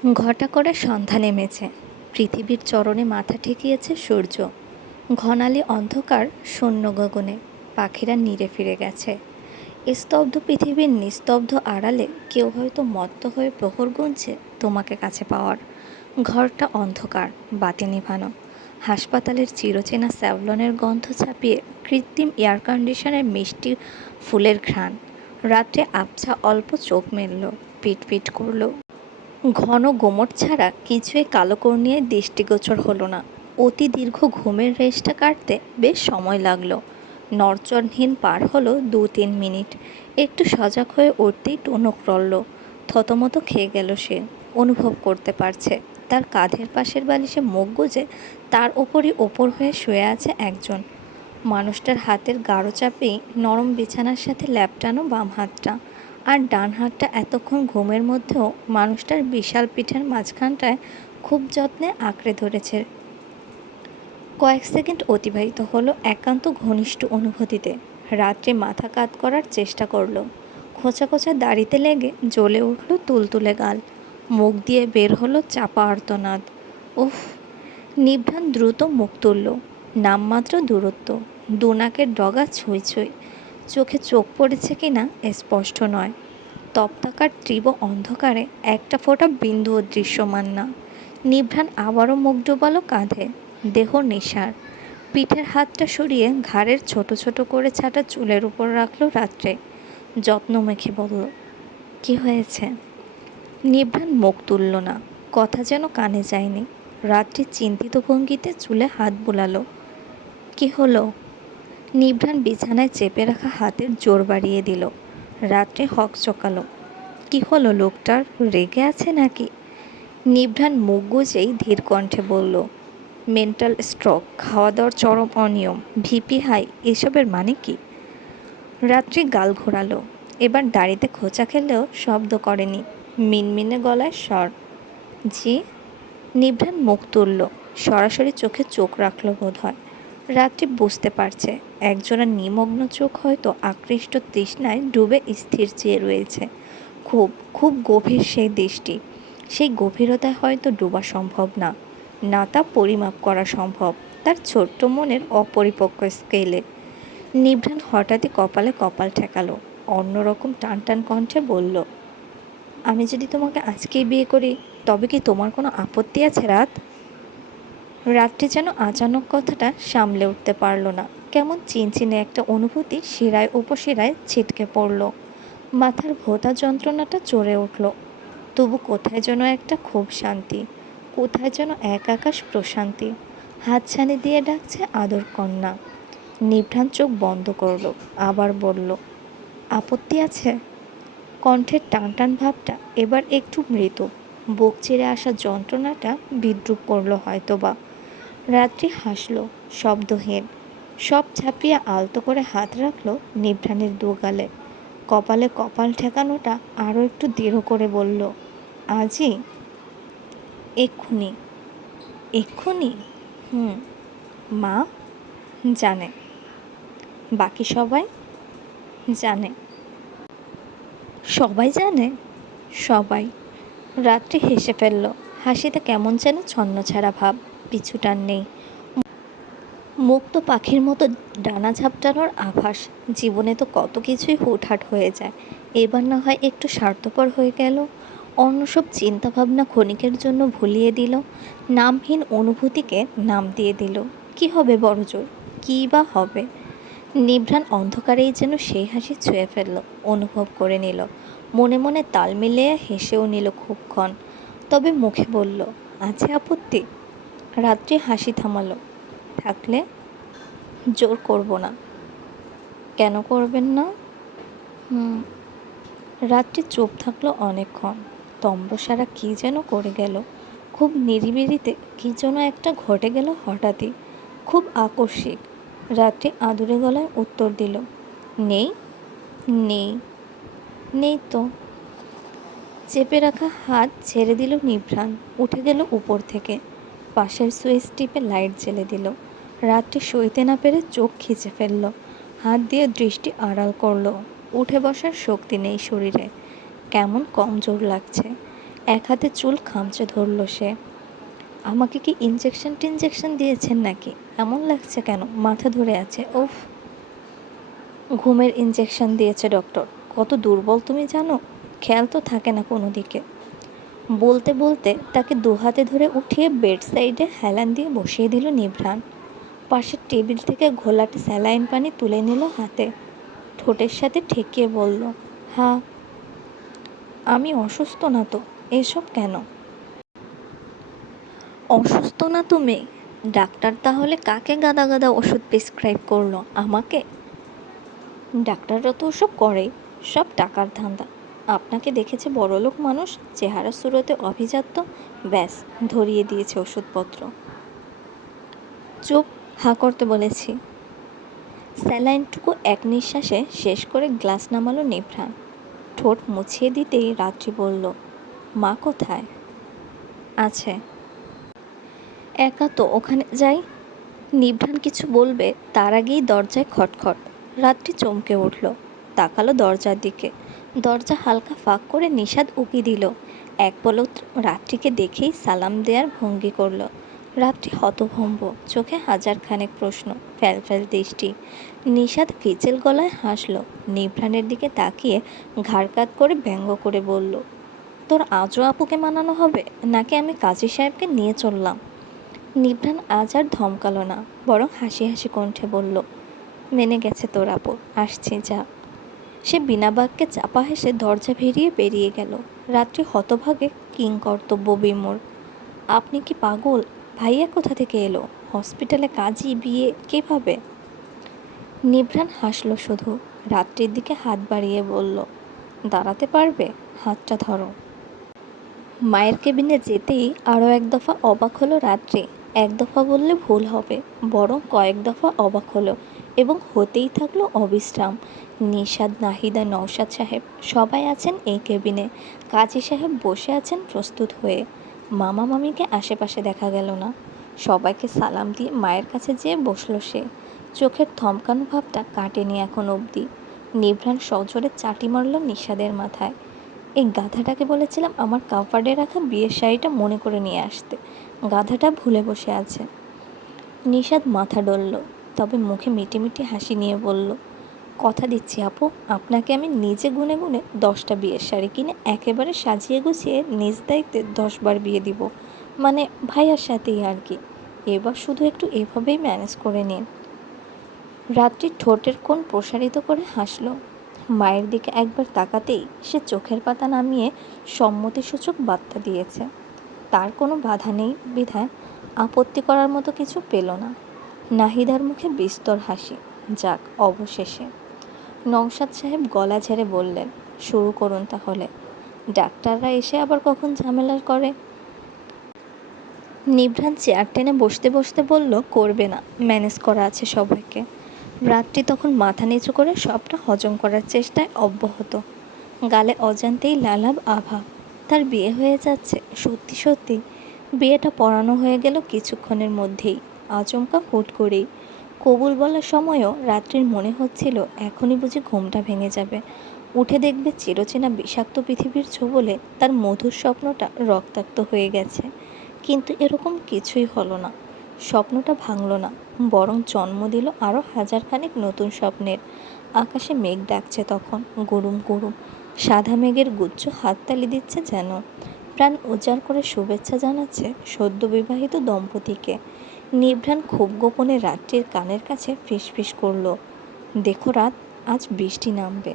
ঘটা করে সন্ধ্যা নেমেছে। পৃথিবীর চরণে মাথা ঠেকিয়েছে সূর্য। ঘনালি অন্ধকার শূন্য গগনে পাখিরা নিরে ফিরে গেছে। স্তব্ধ পৃথিবীর নিস্তব্ধ আড়ালে কেউ হয়তো মত্ত হয়ে প্রহর গুনছে তোমাকে কাছে পাওয়ার। ঘরটা অন্ধকার, বাতি নিভানো। হাসপাতালের চিরচেনা স্যাভলনের গন্ধ ছাপিয়ে কৃত্রিম এয়ার কন্ডিশনের মিষ্টি ফুলের ঘ্রাণ। রাত্রে আবছা অল্প চোখ মেলল পিট পিট করল। ঘন গোমট ছাড়া কিছুই কালো কর্নিয়ে দৃষ্টিগোচর হলো না। অতি দীর্ঘ ঘুমের রেসটা কাটতে বেশ সময় লাগল। নরচরহীন পার হলো দু তিন মিনিট। একটু সজাগ হয়ে উঠতেই টনক রলল থতমত খেয়ে গেল সে। অনুভব করতে পারছে। তার কাঁধের পাশের বালিশে মুখ গুজে তার ওপরই ওপর হয়ে শুয়ে আছে একজন। মানুষটার হাতের গাঢ় চাপেই নরম বিছানার সাথে ল্যাপটানো বাম হাতটা। আর ডান হাতটা এতক্ষণ ঘুমের মধ্যেও মানুষটার বিশাল পিঠের মাঝখানটায় খুব যত্নে আঁকড়ে ধরেছে। কয়েক সেকেন্ড অতিবাহিত হলো একান্ত ঘনিষ্ঠ অনুভূতিতে। রাত্রে মাথা কাত করার চেষ্টা করল। খোঁচা খোঁচা দাড়িতে লেগে জ্বলে উঠল তুলতুলে গাল। মুখ দিয়ে বের হলো চাপা আর্তনাদ। উফ নিভ্রান দ্রুত মুখ তুলল। নামমাত্র দূরত্ব। দুনাকের ডগা ছুঁই ছুঁই। চোখে চোখ পড়েছে কি না স্পষ্ট নয়। তপ্তাকার তীব্র অন্ধকারে একটা ফোঁটা বিন্দুও দৃশ্যমান না। নিভ্রাণ আবারও মুখ ডোবালো কাঁধে, দেহ নিশার পিঠের হাতটা সরিয়ে ঘাড়ের ছোট ছোট করে ছাটা চুলের উপর রাখল রাত্রে। যত্ন মেখে বলল, কি হয়েছে? নিভ্রাণ মুখ তুলল না, কথা যেন কানে যায়নি। রাত্রি চিন্তিত ভঙ্গিতে চুলে হাত বোলালো, কি হলো? নিভ্রাণ বিছানায় চেপে রাখা হাতের জোর বাড়িয়ে দিল। রাত্রে হক চকালো। কি হলো লোকটার? রেগে আছে নাকি? নিভ্রাণ মুখ গুজেই ধীর কণ্ঠে বলল মেন্টাল স্ট্রোক খাওয়া দাওয়ার চরম অনিয়ম ভিপি হাই এসবের মানে কি? রাত্রি গাল ঘোরালো। এবার দাড়িতে খোঁচা খেলেও শব্দ করেনি। মিনমিনে গলায় স্বর, জি? নিভ্রাণ মুখ তুলল। সরাসরি চোখে চোখ রাখল বোধ হয় রাত্রি বুঝতে পারছে। একজোড়া নিমগ্ন চোখ হয়তো আকৃষ্ট তৃষ্ণায় ডুবে স্থির চেয়ে রয়েছে। খুব খুব গভীর সেই দৃষ্টি। সেই গভীরতায় হয়তো ডোবা সম্ভব না। না তা পরিমাপ করা সম্ভব, তার ছোট্ট মনের অপরিপক্ক স্কেলে। নিভ্রাণ হঠাৎই কপালে কপাল ঠেকালো। অন্যরকম টান টান কণ্ঠে বলল, আমি যদি তোমাকে আজকেই বিয়ে করি, তবে কি তোমার কোনো আপত্তি আছে রাত? রাত্রি যেন আচানক কথাটা সামলে উঠতে পারল না। কেমন চিনচিনে একটা অনুভূতি শিরায় উপশিরায় ছিটকে পড়ল। মাথার ভোতা যন্ত্রণাটা চড়ে উঠল। তবু কোথায় যেন একটা খুব শান্তি, কোথায় যেন এক আকাশ প্রশান্তি। হাতছানি দিয়ে ডাকছে আদর কন্যা। নিভ্রাণ চোখ বন্ধ করল, আবার বলল, আপত্তি আছে? কণ্ঠের টান টান ভাবটা এবার একটু মৃত বুক চিরে আসা যন্ত্রণাটা বিদ্রুপ করল হয়তো বা রাত্রি হাসলো শব্দহীন সব ছাপিয়ে আলতো করে হাত রাখল নিভ্রাণের দুগালে। কপালে কপাল ঠেকানোটা আরও একটু দৃঢ় করে বলল আজই এক্ষুনি। এক্ষুনি? হুম। মা? জানে। বাকি সবাই? জানে। সবাই জানে? সবাই। রাত্রি হেসে ফেলল, হাসিতে কেমন যেন ছন্ন ছাড়া ভাব। পিছুটান নেই। মুক্ত পাখির মতো ডানা ঝাপটানোর আভাস। জীবনে তো কত কিছুই হুটহাট হয়ে যায়। এবার না হয় একটু স্বার্থপর হয়ে গেল। অন্য সব চিন্তাভাবনা ক্ষণিকের জন্য ভুলিয়ে দিল। নামহীন অনুভূতিকে নাম দিয়ে দিল। কি হবে বড়জোর কী বা হবে? নিভ্রাণ অন্ধকারেই যেন সেই হাসি ছুঁয়ে ফেলল, অনুভব করে নিল। মনে মনে তাল মিলিয়ে হেসেও নিল খুবক্ষণ তবে মুখে বলল, আছে আপত্তি? রাত্রি হাসি থামালো। থাকলে জোর করব না। কেন করবেন না? রাত্রি চুপ থাকল অনেকক্ষণ। তম্বসারা কী যেন করে গেল। খুব নিরিবিরিতে কী যেন একটা ঘটে গেল হঠাৎই। খুব আকস্মিক। রাত্রি আদুরে গলায় উত্তর দিল, নেই নেই নেই তো। চেপে রাখা হাত ছেড়ে দিল নিভ্রাণ। উঠে গেল উপর থেকে। পাশের সুইচ টিপে লাইট জ্বেলে দিল। রাত্রি সইতে না পেরে চোখ খিচে ফেলল। হাত দিয়ে দৃষ্টি আড়াল করল। উঠে বসার শক্তি নেই শরীরে। কেমন কমজোর লাগছে। এক হাতে চুল খামচে ধরল সে। আমাকে কি ইঞ্জেকশন টিনজেকশন দিয়েছেন নাকি? এমন লাগছে কেন? মাথা ধরে আছে। উফ। ঘুমের ইঞ্জেকশন দিয়েছে ডক্টর কত দুর্বল তুমি জানো? খেয়াল তো থাকে না কোনো দিকে। বলতে বলতে তাকে দু হাতে ধরে উঠিয়ে বেড সাইডে হেলান দিয়ে বসিয়ে দিল নিভ্রাণ পাশের টেবিল থেকে ঘোলাটে স্যালাইন পানি তুলে নিল হাতে। ঠোঁটের সাথে ঠেকিয়ে বলল হ্যাঁ আমি অসুস্থ না তো, এসব কেন? অসুস্থ না তুমি? ডাক্তার তাহলে কাকে গাদা গাদা ওষুধ প্রেসক্রাইব করল, আমাকে? ডাক্তাররা তো ওসব করে সব টাকার ধান্দা। আপনাকে দেখেছে বড়লোক মানুষ, চেহারা সুরতে অভিজাত্য, ব্যাস, ধরিয়ে দিয়েছে ওষুধপত্র। চুপ, হা করতে বলেছি। স্যালাইনটুকু এক নিঃশ্বাসে শেষ করে গ্লাস নামালো নিভ্রাণ ঠোঁট মুছিয়ে দিতেই রাত্রি বলল, মা কোথায়? আছে। একা তো ওখানে যাই? নিভ্রাণ কিছু বলবে, তার আগেই দরজায় খটখট। রাত্রি চমকে উঠল, তাকালো দরজার দিকে। দরজা হালকা ফাঁক করে নিষাদ উকি দিল। এক পলক রাত্রিকে দেখেই সালাম দেওয়ার ভঙ্গি করল। রাত্রি হতভম্ব, চোখে হাজার খানেক প্রশ্ন ফ্যাল ফ্যাল দৃষ্টি। নিষাদ ফিচেল গলায় হাসল নিভ্রাণের দিকে তাকিয়ে ঘাড় কাত করে ব্যঙ্গ করে বলল, তোর আজও আপুকে মানানো হবে? নাকি আমি কাজী সাহেবকে নিয়ে চললাম? নিভ্রাণ আজ আর ধমকালো না, বরং হাসি হাসি কণ্ঠে বলল, মেনে গেছে তোর আপু, আসছি যা। সে বিনা বাক্যে চাপা হেসে দরজা ভেরিয়ে বেরিয়ে গেল। রাত্রি হতভাগে কিং কর্তব্য বিমোর আপনি কি পাগল? ভাইয়া কোথা থেকে এলো? হসপিটালে কাজই বিয়ে, কীভাবে? নিভ্রাণ হাসলো শুধু। রাত্রির দিকে হাত বাড়িয়ে বলল, দাঁড়াতে পারবে? হাতটা ধরো। মায়ের কেবিনে যেতেই আরও এক দফা অবাক হলো রাত্রি। এক দফা বললে ভুল হবে, বরং কয়েক দফা অবাক হলো। এবং হতেই থাকল অবিশ্রাম। নিষাদ নাহিদা নওশাদ সাহেব সবাই আছেন এই কেবিনে। কাজী সাহেব বসে আছেন প্রস্তুত হয়ে। মামা মামিকে আশেপাশে দেখা গেল না। সবাইকে সালাম দিয়ে মায়ের কাছে যেয়ে বসল সে। চোখের থমকানো ভাবটা কাটেনি এখন অবধি। নিভ্রাণ সজোরে চাটি মারল নিষাদের মাথায়। এই গাধাটাকে বলেছিলাম আমার কাপড়ে রাখা বিয়ের শাড়িটা মনে করে নিয়ে আসতে। গাধাটা ভুলে বসে আছে। নিষাদ মাথা ডলল। তবে মুখে মিটি মিটি হাসি নিয়ে বলল, কথা দিচ্ছি আপু, আপনাকে আমি নিজে গুনে গুনে দশটা বিয়ের শাড়ি কিনে একেবারে সাজিয়ে গুছিয়ে নিজ দায়িত্বে দশবার বিয়ে দিব। মানে ভাইয়ার সাথেই আর কি। এবার শুধু একটু এভাবেই ম্যানেজ করে নিন। রাত্রি ঠোঁটের কোণ প্রসারিত করে হাসল। মায়ের দিকে একবার তাকাতেই সে চোখের পাতা নামিয়ে সম্মতিসূচক বার্তা দিয়েছে। তার কোনো বাধা নেই, বিধায় আপত্তি করার মতো কিছু পেল না। নাহিদার মুখে বিস্তর হাসি, যাক অবশেষে। নওশাদ সাহেব গলা ঝেড়ে বললেন, শুরু করুন তাহলে। ডাক্তাররা এসে আবার কখন ঝামেলা করে? নিভ্রান চেয়ার টেনে বসতে বসতে বলল, করবে না, ম্যানেজ করা আছে সবাইকে। রাত্রি তখন মাথা নিচু করে সবটা হজম করার চেষ্টায় অব্যাহত। গালে অজান্তেই লালাব আভা, তার বিয়ে হয়ে যাচ্ছে, সত্যি সত্যি। বিয়েটা পড়ানো হয়ে গেল কিছুক্ষণের মধ্যেই। আচমকা হুট করেই কবুল বলার সময়ও রাত্রির মনে হচ্ছিল এখনই বুঝি ঘুমটা ভেঙে যাবে। উঠে দেখবে চিরচেনা বিষাক্ত পৃথিবীর ছোবলে তার মধুর স্বপ্নটা রক্তাক্ত হয়ে গেছে। কিন্তু এরকম কিছুই হলো না। স্বপ্নটা ভাঙল না, বরং জন্ম দিল আরও হাজারখানেক নতুন স্বপ্নের। আকাশে মেঘ ডাকছে তখন গরুম গরুম সাদা মেঘের গুচ্ছ হাততালি দিচ্ছে যেন। প্রাণ উজাড় করে শুভেচ্ছা জানাচ্ছে সদ্য বিবাহিত দম্পতিকে। নিভ্রাণ খুব গোপনে রাত্রির কানের কাছে ফিসফিস করল। দেখো রাত আজ বৃষ্টি নামবে।